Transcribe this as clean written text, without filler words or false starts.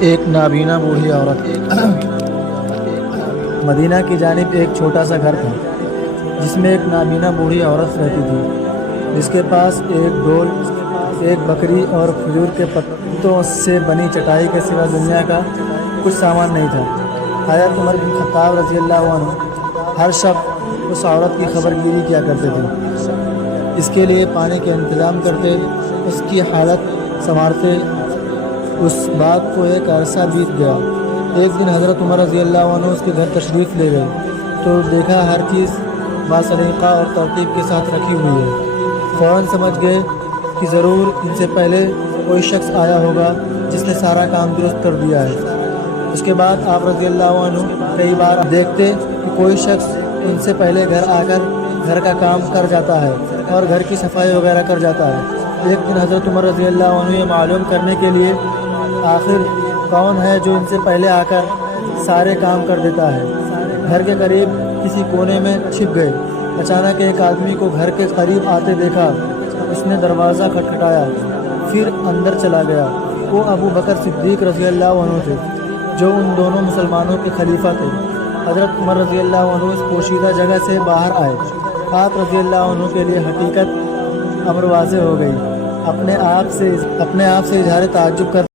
ایک نابینا بوڑھی عورت مدینہ کی جانب ایک چھوٹا سا گھر تھا جس میں ایک نابینا بوڑھی عورت رہتی تھی، جس کے پاس ایک ڈول، ایک بکری اور کھجور کے پتوں سے بنی چٹائی کے سوا دنیا کا کچھ سامان نہیں تھا۔ حضرت عمر بن خطاب رضی اللہ عنہ ہر شب اس عورت کی خبر گیری کیا کرتے تھے، اس کے لیے پانی کے انتظام کرتے، اس کی حالت سنوارتے۔ اس بات کو ایک عرصہ بیت گیا۔ ایک دن حضرت عمر رضی اللہ عنہ اس کے گھر تشریف لے گئے تو دیکھا ہر چیز باسلیقہ اور ترتیب کے ساتھ رکھی ہوئی ہے۔ فوراً سمجھ گئے کہ ضرور ان سے پہلے کوئی شخص آیا ہوگا جس نے سارا کام درست کر دیا ہے۔ اس کے بعد آپ رضی اللہ عنہ کئی بار دیکھتے کہ کوئی شخص ان سے پہلے گھر آ کر گھر کا کام کر جاتا ہے اور گھر کی صفائی وغیرہ کر جاتا ہے۔ ایک دن حضرت عمر رضی اللہ عنہ یہ معلوم کرنے کے لیے آخر کون ہے جو ان سے پہلے آ کر سارے کام کر دیتا ہے، گھر کے قریب کسی کونے میں چھپ گئے۔ اچانک ایک آدمی کو گھر کے قریب آتے دیکھا۔ اس نے دروازہ کھٹکھٹایا، پھر اندر چلا گیا۔ وہ ابو بکر صدیق رضی اللہ عنہ تھے جو ان دونوں مسلمانوں کے خلیفہ تھے۔ حضرت عمر رضی اللہ عنہ اس پوشیدہ جگہ سے باہر آئے۔ آپ رضی اللہ عنہ کے لیے حقیقت امر واضح ہو گئی۔ اپنے آپ سے اظہار تعجب کر